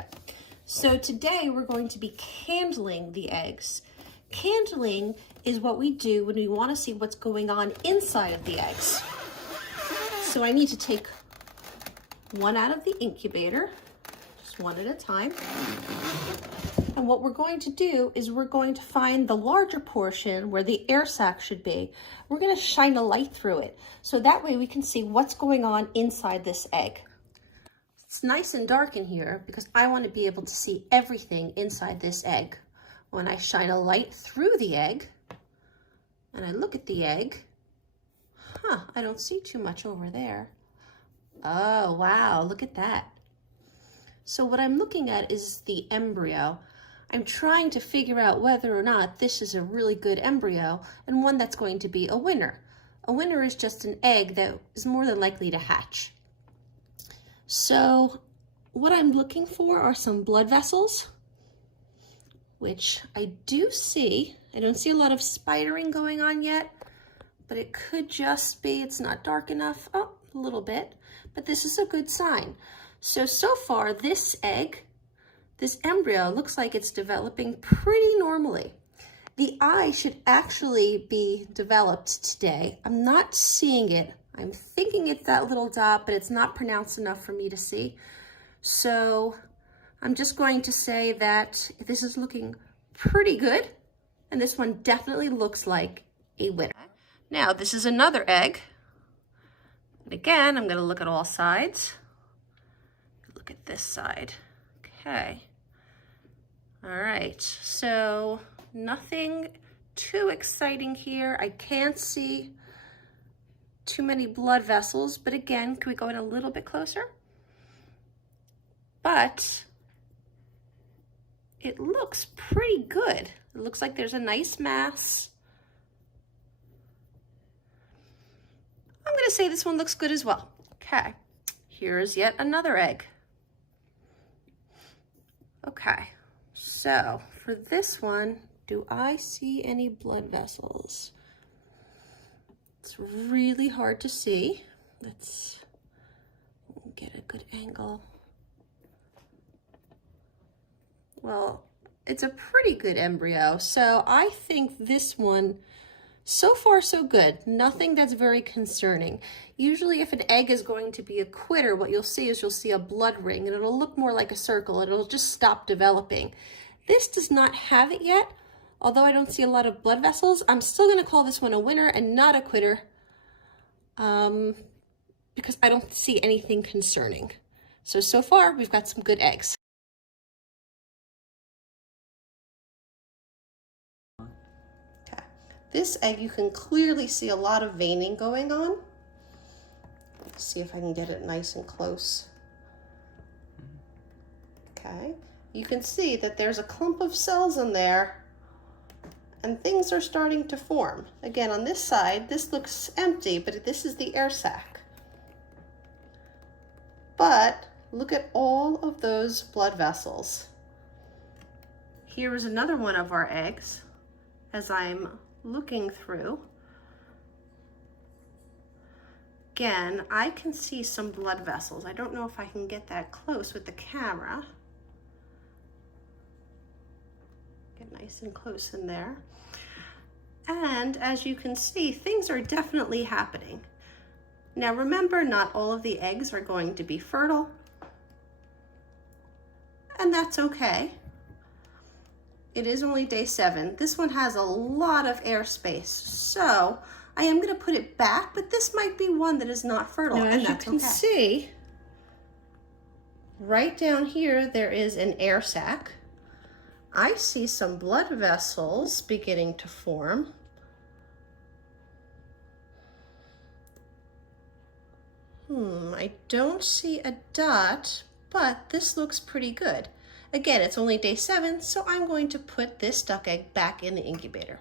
Jessica. So today we're going to be candling the eggs. Candling is what we do when we want to see what's going on inside of the eggs. So I need to take one out of the incubator, just one at a time. And what we're going to do is we're going to find the larger portion where the air sac should be. We're going to shine a light through it, so that way we can see what's going on inside this egg. It's nice and dark in here because I want to be able to see everything inside this egg. When I shine a light through the egg and I look at the egg, I don't see too much over there. Oh, wow, look at that. So what I'm looking at is the embryo. I'm trying to figure out whether or not this is a really good embryo and one that's going to be a winner. A winner is just an egg that is more than likely to hatch. So what I'm looking for are some blood vessels, which I do see. I don't see a lot of spidering going on yet, but it could just be it's not dark enough. Oh, a little bit, but this is a good sign. So far this egg, this embryo looks like it's developing pretty normally. The eye should actually be developed today. I'm not seeing it. I'm thinking it's that little dot, but it's not pronounced enough for me to see. So I'm just going to say that this is looking pretty good, and this one definitely looks like a winner. Now, this is another egg. And again, I'm gonna look at all sides. Look at this side. Okay. All right, so nothing too exciting here. I can't see too many blood vessels, but again, can we go in a little bit closer? But it looks pretty good. It looks like there's a nice mass. I'm gonna say this one looks good as well. Okay, here's yet another egg. Okay, so for this one, do I see any blood vessels? It's really hard to see. Let's get a good angle. Well, it's a pretty good embryo. So I think this one, so far so good. Nothing that's very concerning. Usually if an egg is going to be a quitter, what you'll see is you'll see a blood ring and it'll look more like a circle. It'll just stop developing. This does not have it yet. Although I don't see a lot of blood vessels, I'm still going to call this one a winner and not a quitter because I don't see anything concerning. So far, we've got some good eggs. Okay. This egg, you can clearly see a lot of veining going on. Let's see if I can get it nice and close. Okay. You can see that there's a clump of cells in there and things are starting to form. Again, on this side, this looks empty, but this is the air sac. But look at all of those blood vessels. Here is another one of our eggs as I'm looking through. Again, I can see some blood vessels. I don't know if I can get that close with the camera. Get nice and close in there. And as you can see, things are definitely happening. Now remember, not all of the eggs are going to be fertile, and that's okay. It is only day 7. This one has a lot of airspace, so I am going to put it back, but this might be one that is not fertile, and as you can see, right down here, there is an air sac. I see some blood vessels beginning to form. I don't see a dot, but this looks pretty good. Again, it's only day 7, so I'm going to put this duck egg back in the incubator.